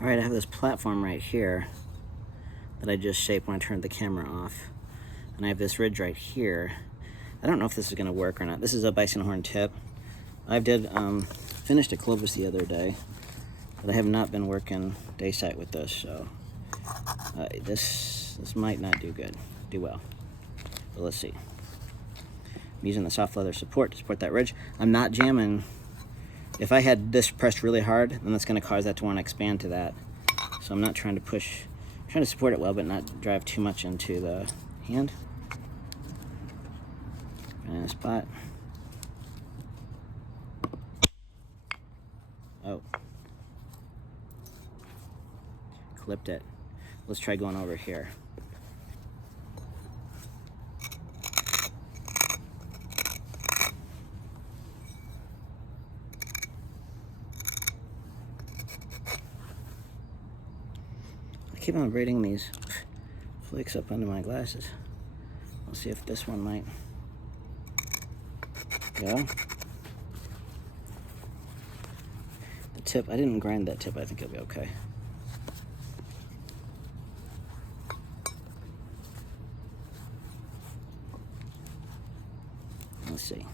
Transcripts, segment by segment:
Alright, I have this platform right here that I just shaped when I turned the camera off. And I have this ridge right here. I don't know if this is going to work or not. This is a bison horn tip. I finished a Clovis the other day, but I have not been working Dacite with this, so this might not do well. But let's see. I'm using the soft leather support to support that ridge. I'm not jamming. If I had this pressed really hard, then that's going to cause that to want to expand to that. So I'm not trying to push, I'm trying to support it well, but not drive too much into the hand. And a spot. Oh. Clipped it. Let's try going over here. I keep on braiding these flakes up under my glasses. We'll see if this one might go. The tip, I didn't grind that tip. I think it'll be okay. Let's see.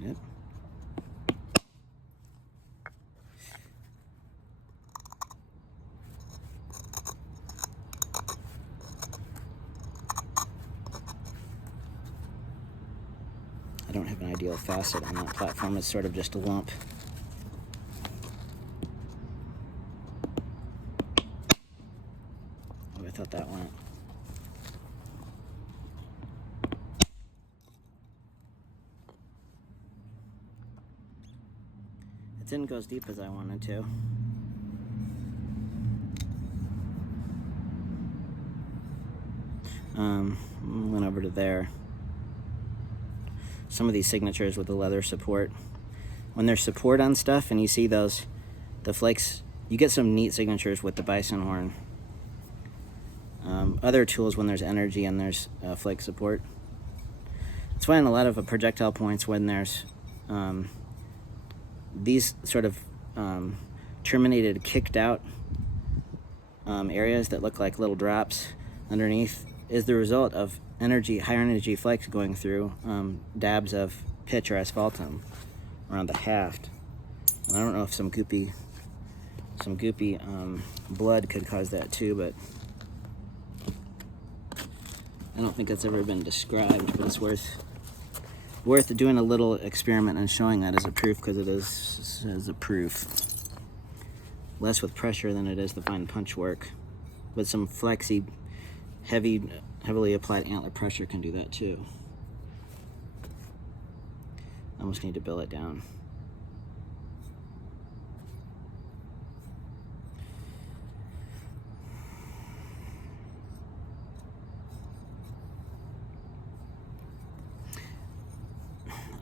Yep. I don't have an ideal facet on that platform. It's sort of just a lump. Oh, I thought that went. It didn't go as deep as I wanted to. Went over to there. Some of these signatures with the leather support. When there's support on stuff and you see the flakes, you get some neat signatures with the bison horn. Other tools, when there's energy and there's flake support. It's why in a lot of projectile points, when there's these sort of terminated, kicked out areas that look like little drops underneath, is the result of higher energy flakes going through dabs of pitch or asphaltum around the haft. And I don't know if some goopy blood could cause that too, but I don't think that's ever been described. But it's worth doing a little experiment and showing that as a proof, because it is as a proof. Less with pressure than it is the fine punch work, but some flexy, heavily applied antler pressure can do that too. I almost need to bill it down.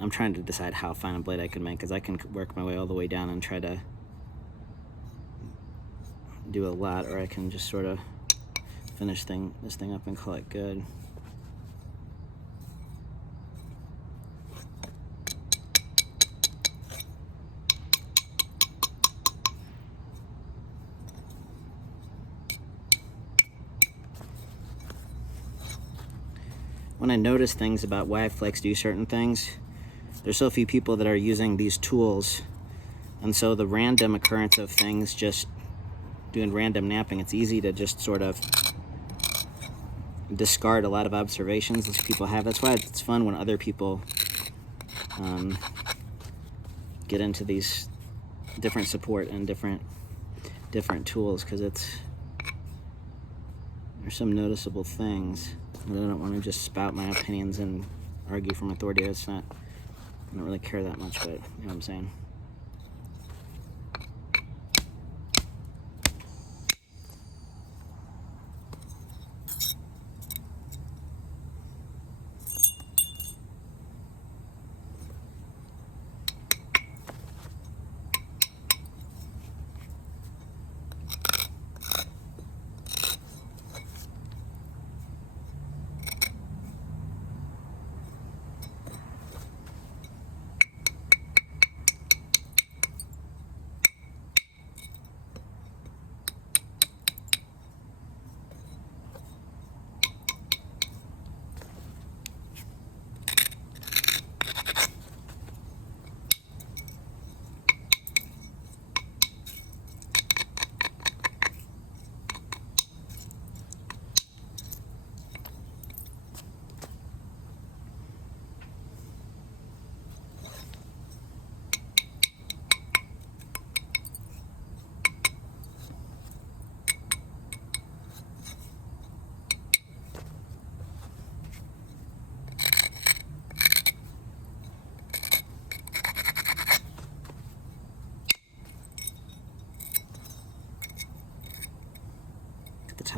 I'm trying to decide how fine a blade I can make, because I can work my way all the way down and try to do a lot, or I can just sort of finish this thing up and call it good. When I notice things about why flakes do certain things, there's so few people that are using these tools, and so the random occurrence of things, just doing random napping, it's easy to just sort of discard a lot of observations that people have. That's why it's fun when other people get into these different support and different tools, because there's some noticeable things. I don't want to just spout my opinions and argue from authority. I don't really care that much, but you know what I'm saying.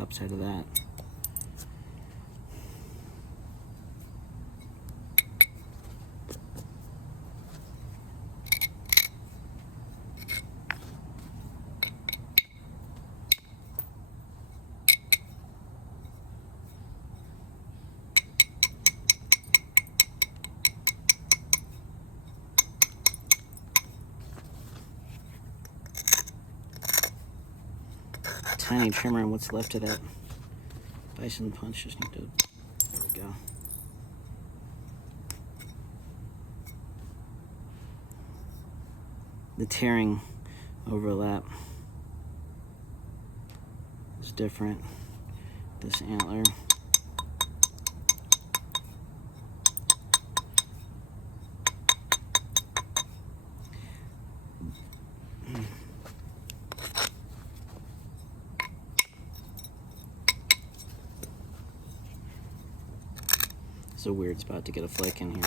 top side of that. Tiny trimmer and what's left of that bison punch. Just need to, there we go. The tearing overlap is different. This antler. It's a weird spot to get a flake in here.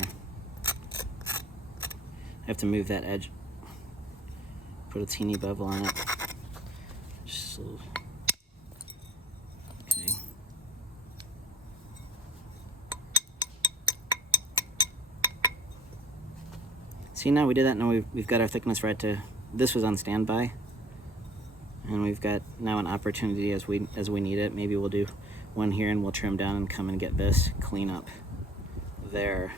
I have to move that edge, put a teeny bevel on it. Just a little. Okay. See, now we did that. Now we've got our thickness right to. This was on standby, and we've got now an opportunity as we need it. Maybe we'll do one here and we'll trim down and come and get this clean up there.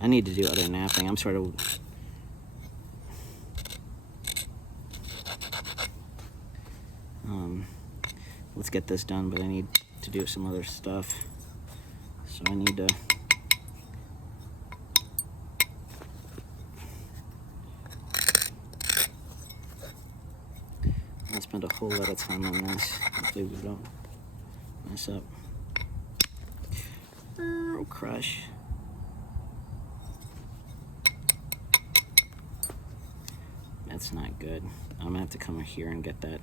I need to do other napping. I'm sort of let's get this done, but I need to do some other stuff. So I need to spend a whole lot of time on this. Hopefully we don't mess up. Oh, crush. That's not good. I'm gonna have to come here and get that.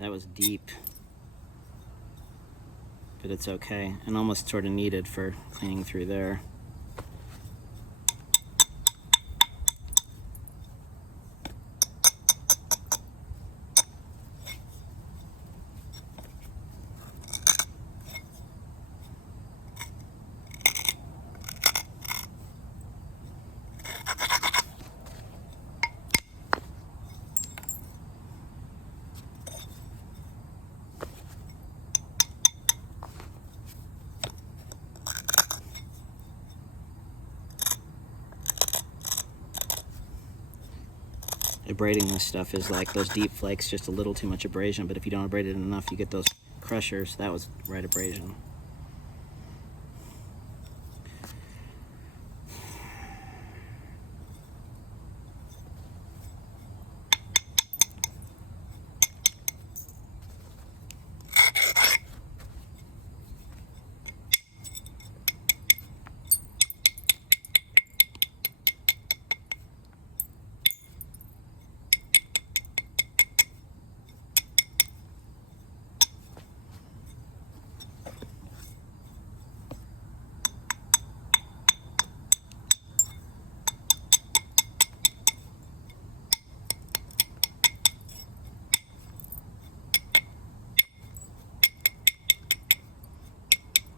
That was deep, but it's okay, and almost sort of needed for cleaning through there. Abrading this stuff is like those deep flakes, just a little too much abrasion, but if you don't abrade it enough, you get those crushers. That was right abrasion.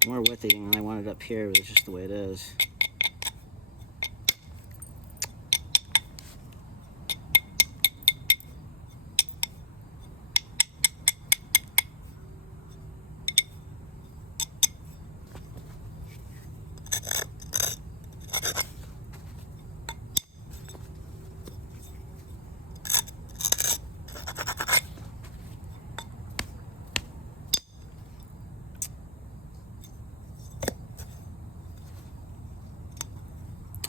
More width eating than I wanted up here, but it's just the way it is.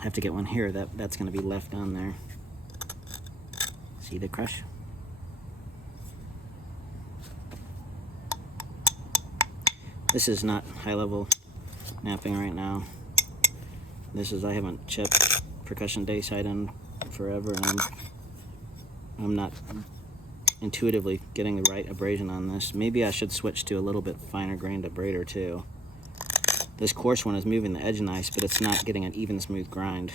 have to get one here. That's going to be left on there. See the crush? This is not high level napping right now. This is, I haven't chipped percussion Dacite in forever, and I'm not intuitively getting the right abrasion on this. Maybe I should switch to a little bit finer grained abrader too. This coarse one is moving the edge nice, but it's not getting an even smooth grind.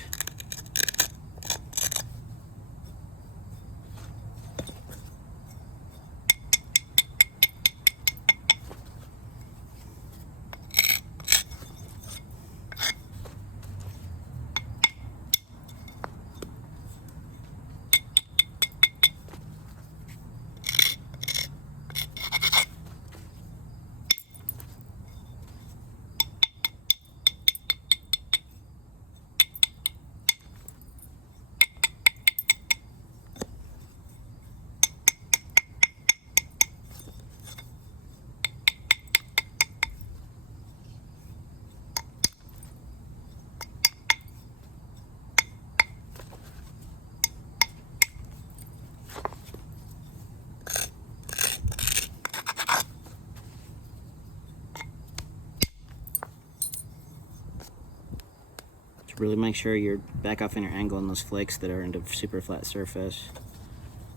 Really make sure you're back off in your angle on those flakes that are into super flat surface,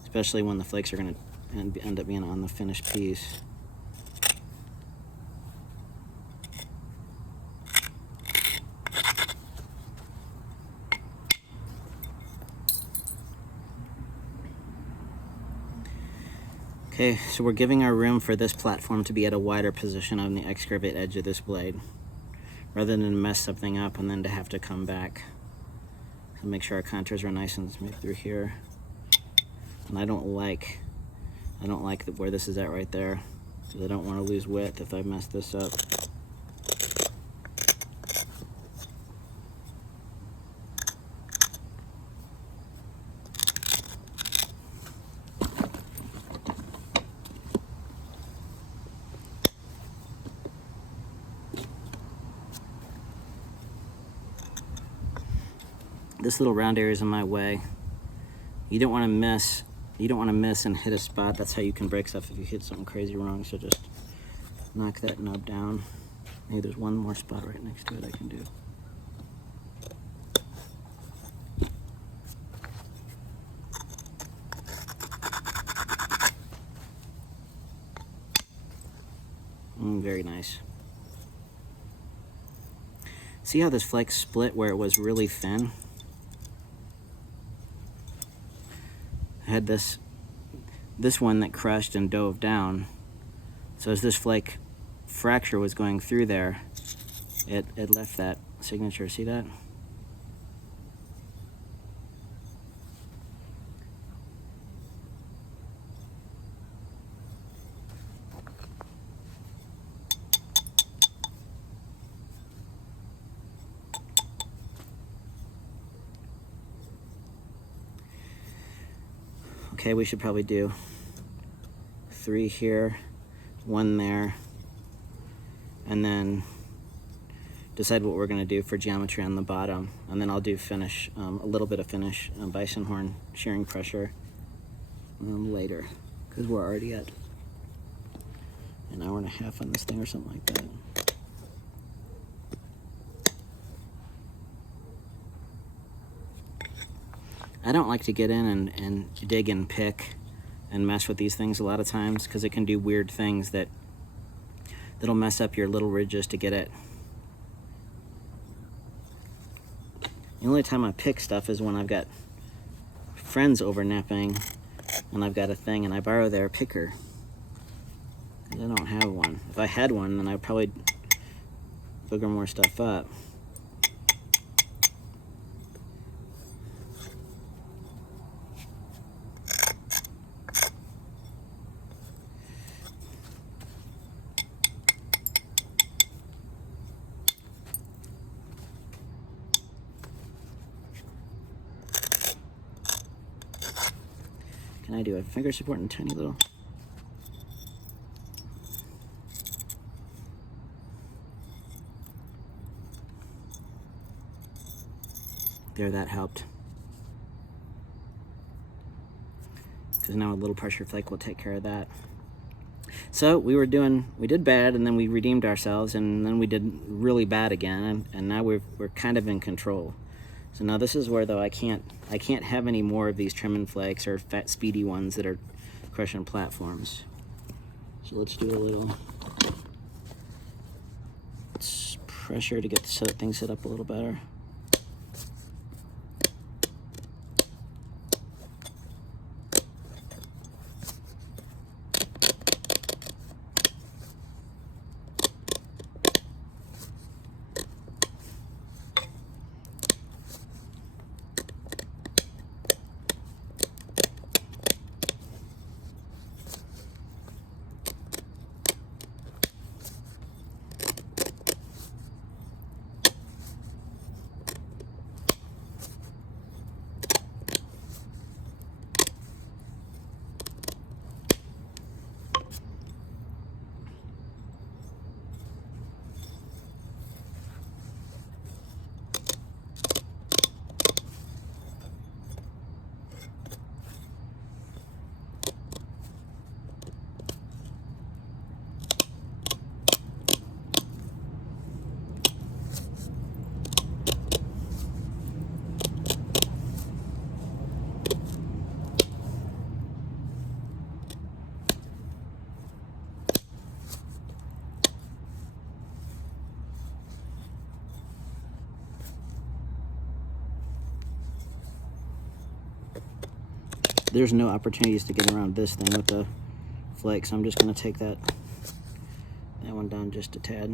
especially when the flakes are going to end up being on the finished piece. Okay, so we're giving our room for this platform to be at a wider position on the excavate edge of this blade, rather than mess something up and then to have to come back. So make sure our contours are nice and smooth through here. And I don't like where this is at right there, because I don't want to lose width if I mess this up. This little round area is in my way. You don't want to miss. You don't want to miss and hit a spot. That's how you can break stuff if you hit something crazy wrong. So just knock that nub down. Maybe there's one more spot right next to it I can do. Very nice. See how this flake split where it was really thin? I had this one that crushed and dove down. So as this flake fracture was going through there, it left that signature. See that? Okay, we should probably do 3 here, 1 there, and then decide what we're going to do for geometry on the bottom, and then I'll do finish, a little bit of finish, bison horn shearing pressure later, because we're already at an hour and a half on this thing or something like that. I don't like to get in and dig and pick and mess with these things a lot of times, because it can do weird things that'll mess up your little ridges to get it. The only time I pick stuff is when I've got friends over napping and I've got a thing and I borrow their picker. I don't have one. If I had one, then I'd probably booger more stuff up. Can I do a finger support and tiny little? There, that helped. Because now a little pressure flake will take care of that. So we did bad, and then we redeemed ourselves, and then we did really bad again, and now we're kind of in control. So now this is where, though, I can't have any more of these trim and flakes or fat speedy ones that are crushing platforms. So let's do a little pressure to get things set up a little better. There's no opportunities to get around this thing with the flake, so I'm just going to take that one down just a tad.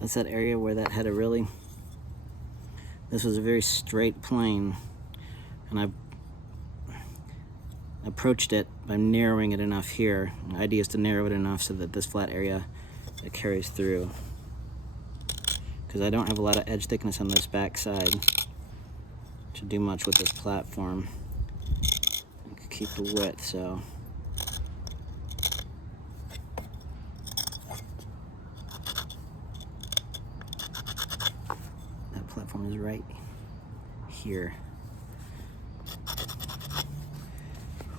That's that area where that had this was a very straight plane, and I approached it by narrowing it enough here. The idea is to narrow it enough so that this flat area it carries through, because I don't have a lot of edge thickness on this back side to do much with this platform. I could keep the width, so platform is right here.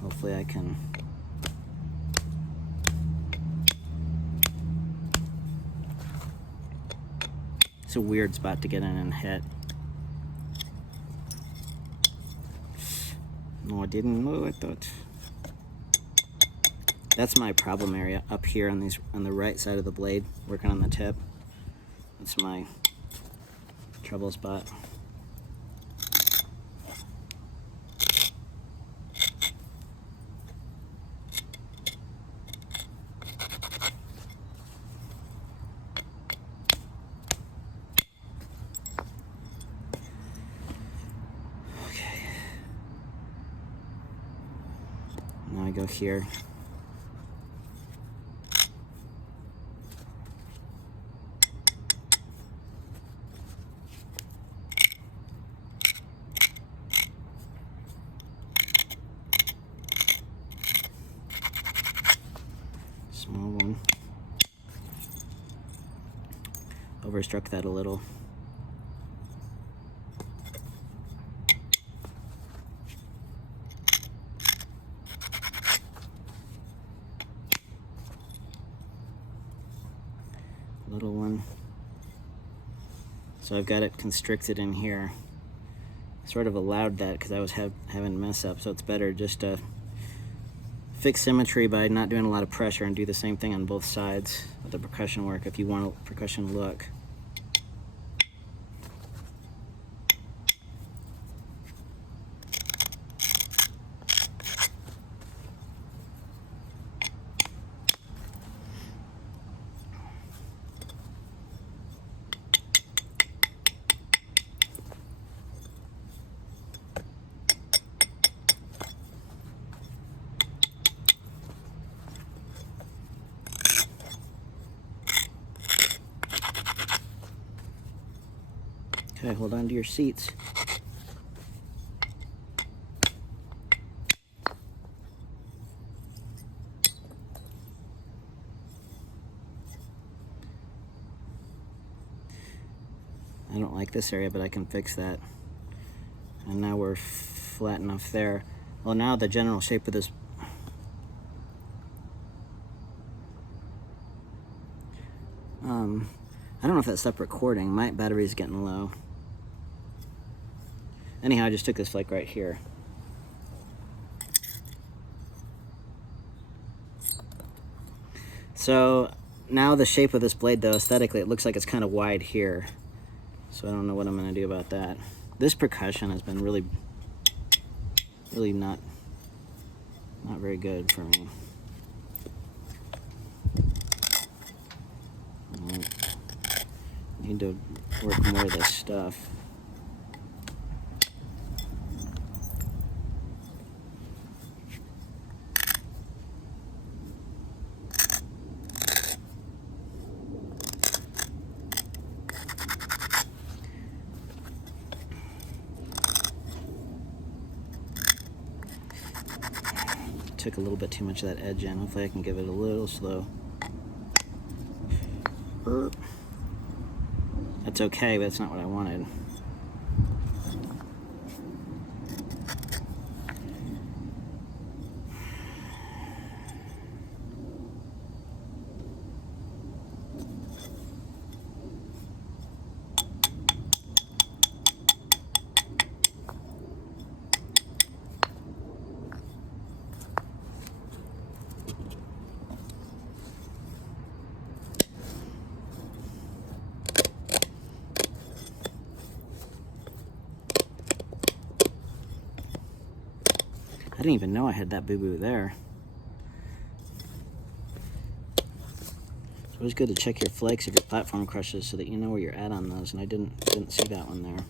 Hopefully I can it's a weird spot to get in and hit. No, I didn't. No, I thought. That's my problem area up here on the right side of the blade, working on the tip. That's my trouble spot. Okay. Now I go here. Small one. Overstruck that a little. Little one. So I've got it constricted in here. Sort of allowed that because I was having mess up, so it's better just to fix symmetry by not doing a lot of pressure and do the same thing on both sides with the percussion work if you want a percussion look. Okay, hold on to your seats. I don't like this area, but I can fix that. And now we're flat enough there. Well, now the general shape of this I don't know if that stopped recording. My battery's getting low. Anyhow, I just took this flake right here. So now the shape of this blade, though, aesthetically, it looks like it's kind of wide here. So I don't know what I'm going to do about that. This percussion has been really not very good for me. Need to work more of this stuff. Took a little bit too much of that edge in. Hopefully I can give it a little slow. That's okay, but that's not what I wanted. I didn't even know I had that boo-boo there. It's always good to check your flakes if your platform crushes so that you know where you're at on those, and I didn't see that one there.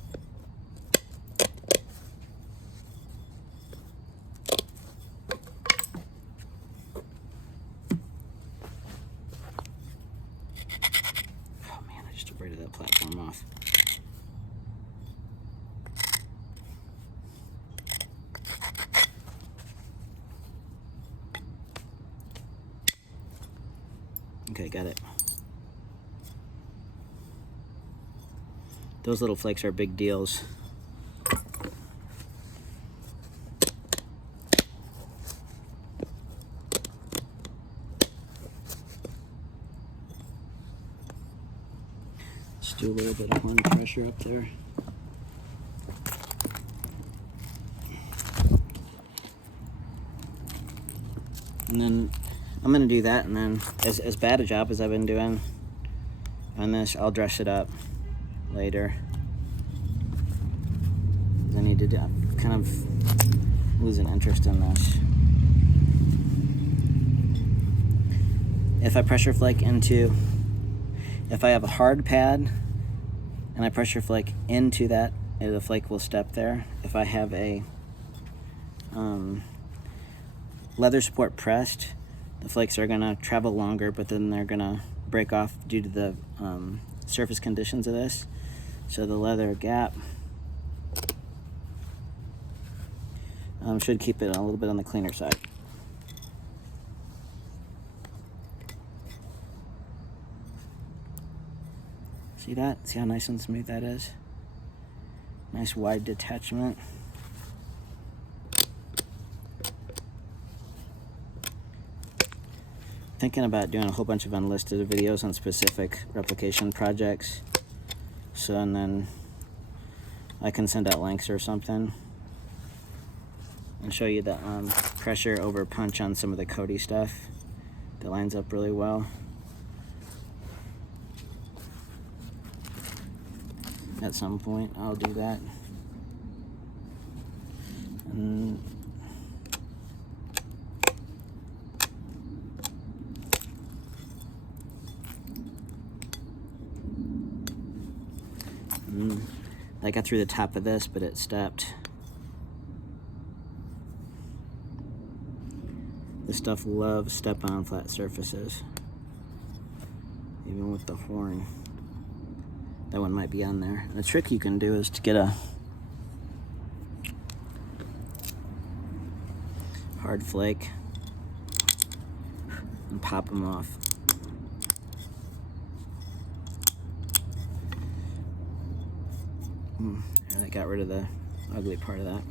Oh man, I just abraded that platform off. Okay, got it. Those little flakes are big deals. Let's do a little bit of horn pressure up there. And then I'm going to do that, and then as bad a job as I've been doing on this, I'll dress it up later. I need to kind of lose an interest in this. If I pressure flake into, if I have a hard pad and I pressure flake into that, the flake will step there. If I have a leather support pressed, the flakes are going to travel longer, but then they're going to break off due to the surface conditions of this. So the leather gap should keep it a little bit on the cleaner side. See that? See how nice and smooth that is? Nice wide detachment. Thinking about doing a whole bunch of unlisted videos on specific replication projects, so and then I can send out links or something and show you the pressure over punch on some of the Cody stuff. That lines up really well. At some point, I'll do that. And I got through the top of this, but it stepped. This stuff loves step-on flat surfaces, even with the horn. That one might be on there. And the trick you can do is to get a hard flake and pop them off. I got rid of the ugly part of that.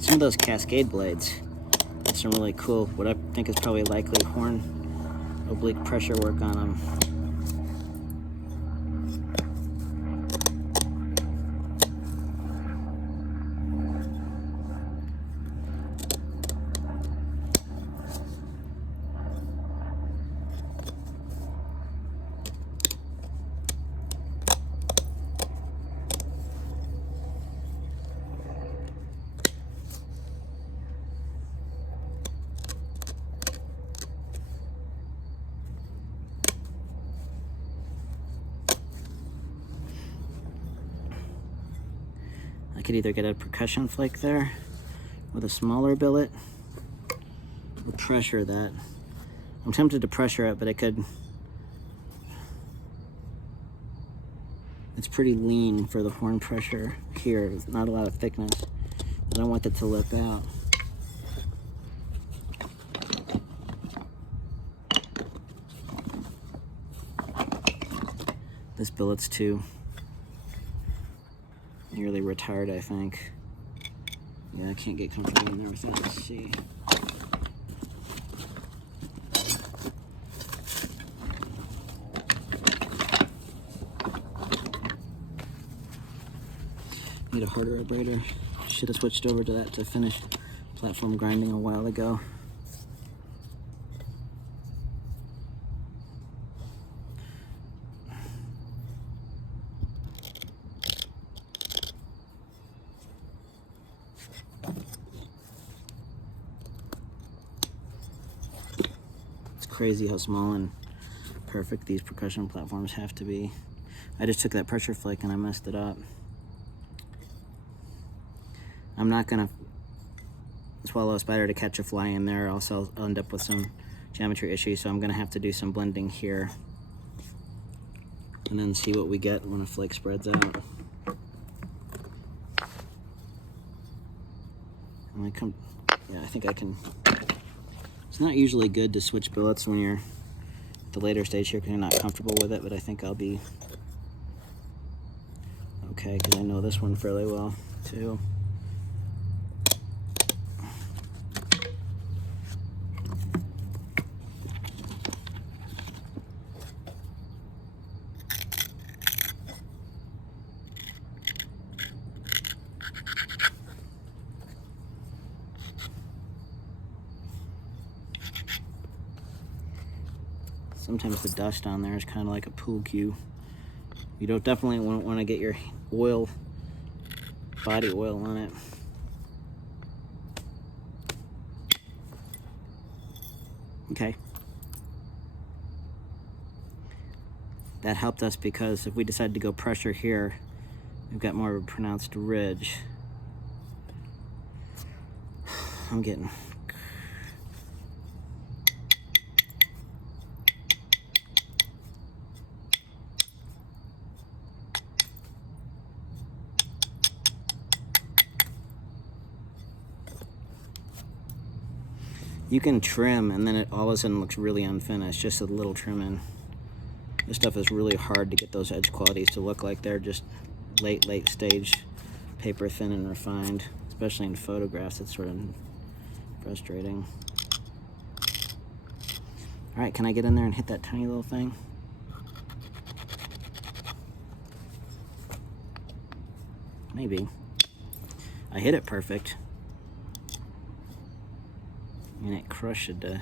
Some of those Cascade blades, there's some really cool, what I think is probably likely horn oblique pressure work on them. I could either get a percussion flake there with a smaller billet or pressure that. I'm tempted to pressure it, but it's pretty lean for the horn pressure here. There's not a lot of thickness. I don't want it to lip out. This billet's too nearly retired, I think. Yeah, I can't get comfortable in there with that. Let's see. Need a harder abrader. Should have switched over to that to finish platform grinding a while ago. Crazy how small and perfect these percussion platforms have to be. I just took that pressure flake and I messed it up. I'm not gonna swallow a spider to catch a fly in there, else I'll end up with some geometry issues, so I'm gonna have to do some blending here and then see what we get when a flake spreads out. And I think I can. It's not usually good to switch billets when you're at the later stage here because you're not comfortable with it, but I think I'll be okay because I know this one fairly well too. Sometimes the dust on there is kind of like a pool cue. You don't definitely want to get your body oil on it. Okay. That helped us because if we decide to go pressure here, we've got more of a pronounced ridge. I'm getting... You can trim and then it all of a sudden looks really unfinished, just a little trimming. This stuff is really hard to get those edge qualities to look like they're just late stage paper thin and refined, especially in photographs. It's sort of frustrating. All right, can I get in there and hit that tiny little thing? Maybe. I hit it perfect. And it crushed it.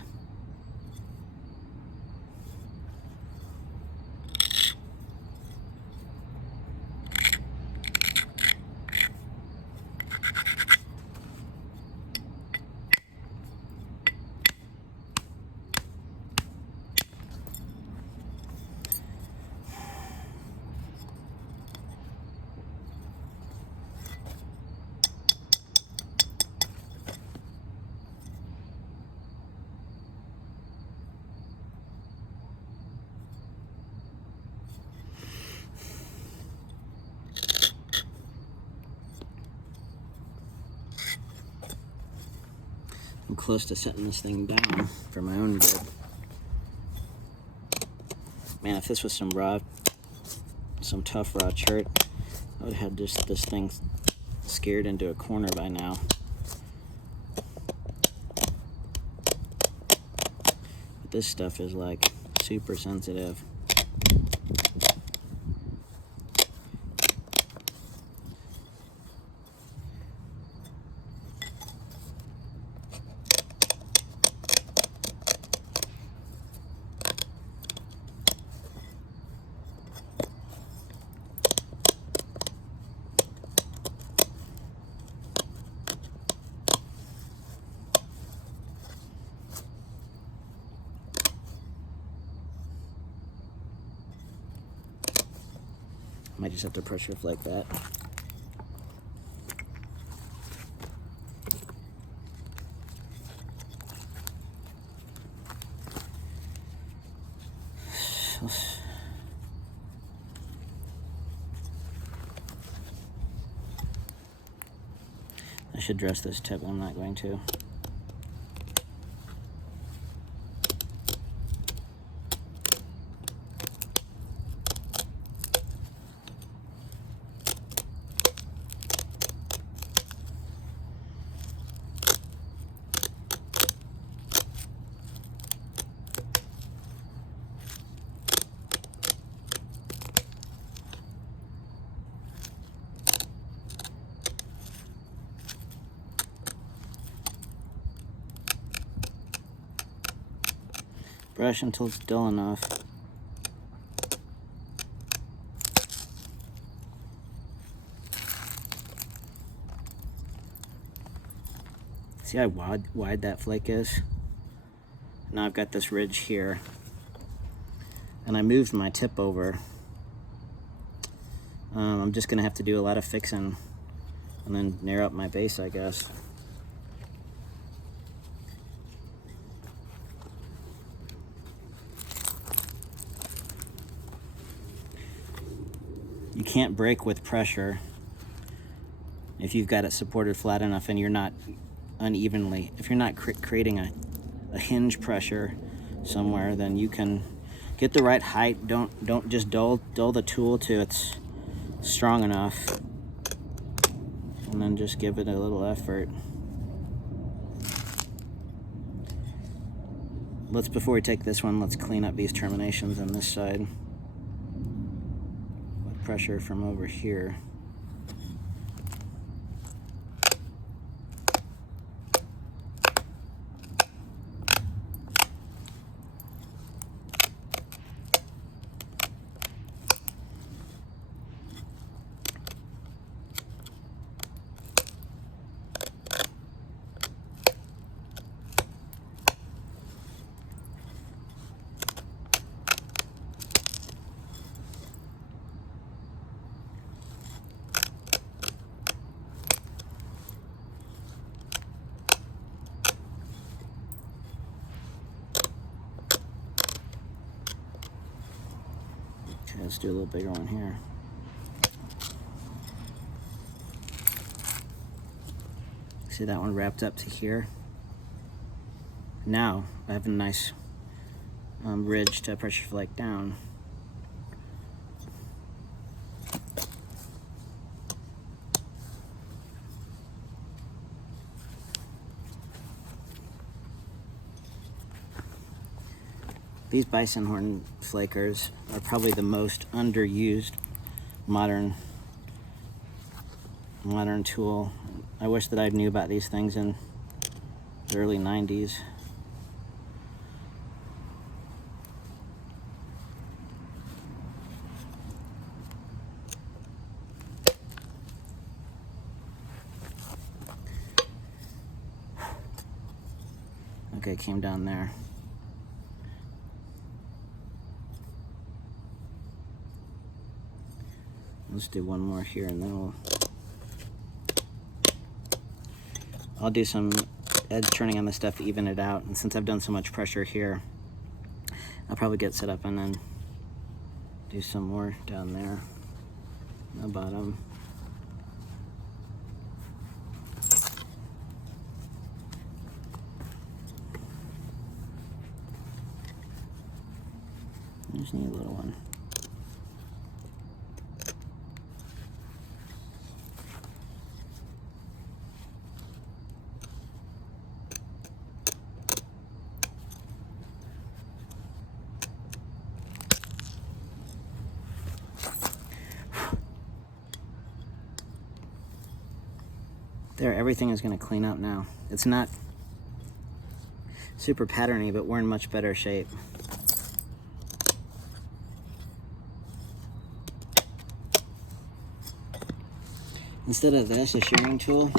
I'm close to setting this thing down for my own good. Man, if this was some tough raw chert, I would have had this thing scared into a corner by now. But this stuff is like super sensitive. Might just have to pressure flake that. I should dress this tip, but I'm not going to. Brush until it's dull enough. See how wide that flake is? Now I've got this ridge here. And I moved my tip over. I'm just gonna have to do a lot of fixing and then narrow up my base, I guess. You can't break with pressure if you've got it supported flat enough and you're not unevenly. If you're not creating a hinge pressure somewhere, then you can get the right height. Don't just dull the tool to it's strong enough, and then just give it a little effort. Before we take this one, let's clean up these terminations on this side. Pressure from over here. Let's do a little bigger one here. See that one wrapped up to here? Now I have a nice ridge to pressure flake down. These bison horn flakers are probably the most underused modern tool. I wish that I knew about these things in the early 90s. Okay, came down there. Let's do one more here and then I'll do some edge turning on this stuff to even it out. And since I've done so much pressure here, I'll probably get set up and then do some more down there on the bottom. I just need a little one. There, everything is going to clean up now. It's not super patterny, but we're in much better shape. Instead of this, a shearing tool,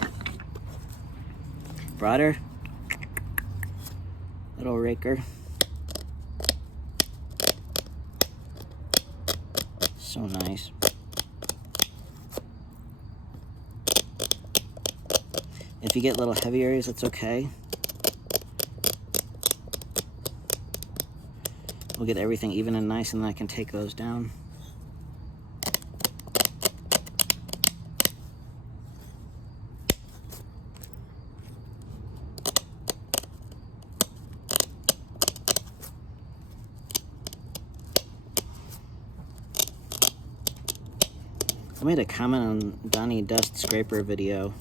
broader, little raker. So nice. If you get little heavy areas, that's okay. We'll get everything even and nice, and then I can take those down. I made a comment on Donnie Dust Scraper video.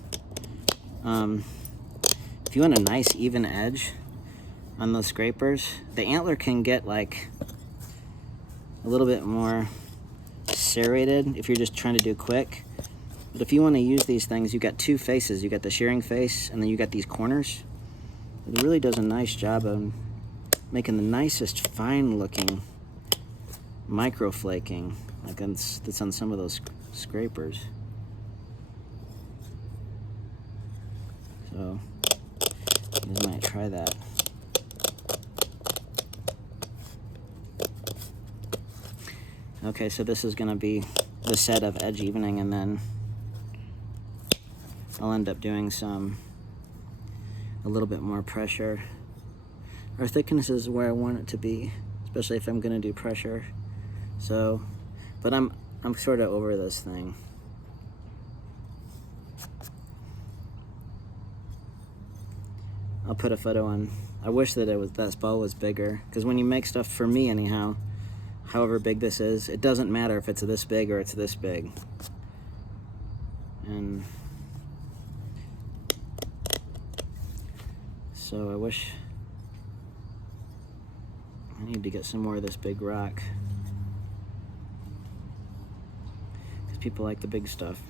If you want a nice even edge on those scrapers, the antler can get like a little bit more serrated if you're just trying to do quick. But if you want to use these things, you've got two faces. You got the shearing face, and then you got these corners. It really does a nice job of making the nicest fine looking micro flaking like that's on some of those scrapers. So you guys might try that. Okay, so this is going to be the set of edge evening, and then I'll end up doing a little bit more pressure. Our thickness is where I want it to be, especially if I'm going to do pressure. So, but I'm sort of over this thing. I'll put a photo on. I wish that that ball was bigger, because when you make stuff, for me anyhow, however big this is, it doesn't matter if it's this big or it's this big. And so I wish I need to get some more of this big rock, because people like the big stuff.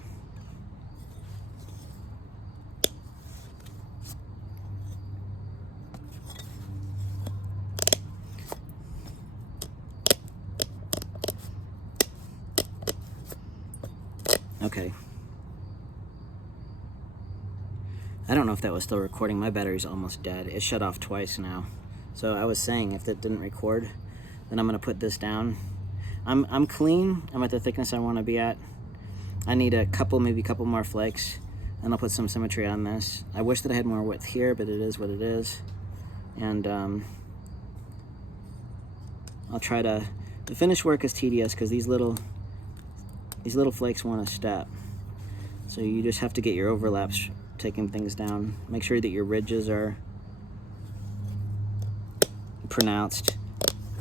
Okay. I don't know if that was still recording. My battery's almost dead. It shut off twice now. So I was saying, if that didn't record, then I'm gonna put this down. I'm clean. I'm at the thickness I want to be at. I need maybe a couple more flakes, and I'll put some symmetry on this. I wish that I had more width here, but it is what it is. And I'll try to. The finished work is tedious because these little flakes want to step. So you just have to get your overlaps taking things down. Make sure that your ridges are pronounced,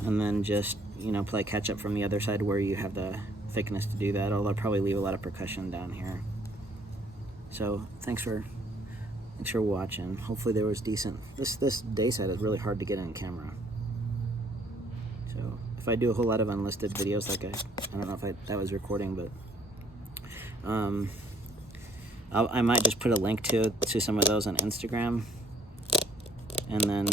and then just, you know, play catch up from the other side where you have the thickness to do that. Although I'll probably leave a lot of percussion down here. So thanks for watching. Hopefully there was decent. This Dacite is really hard to get in camera. So if I do a whole lot of unlisted videos, like I don't know if that was recording, but I might just put a link to some of those on Instagram. And then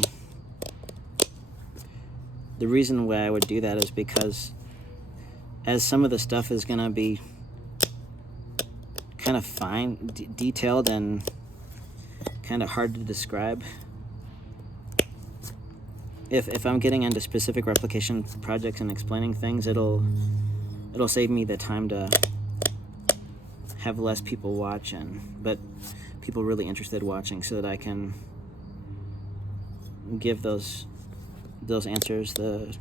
the reason why I would do that is because as some of the stuff is gonna be kind of fine, detailed, and kind of hard to describe, if I'm getting into specific replication projects and explaining things, it'll save me the time to have less people watching, but people really interested watching, so that I can give those answers the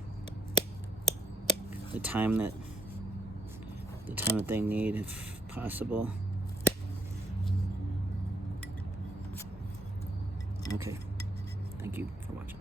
time that they need, if possible. Okay, thank you for watching.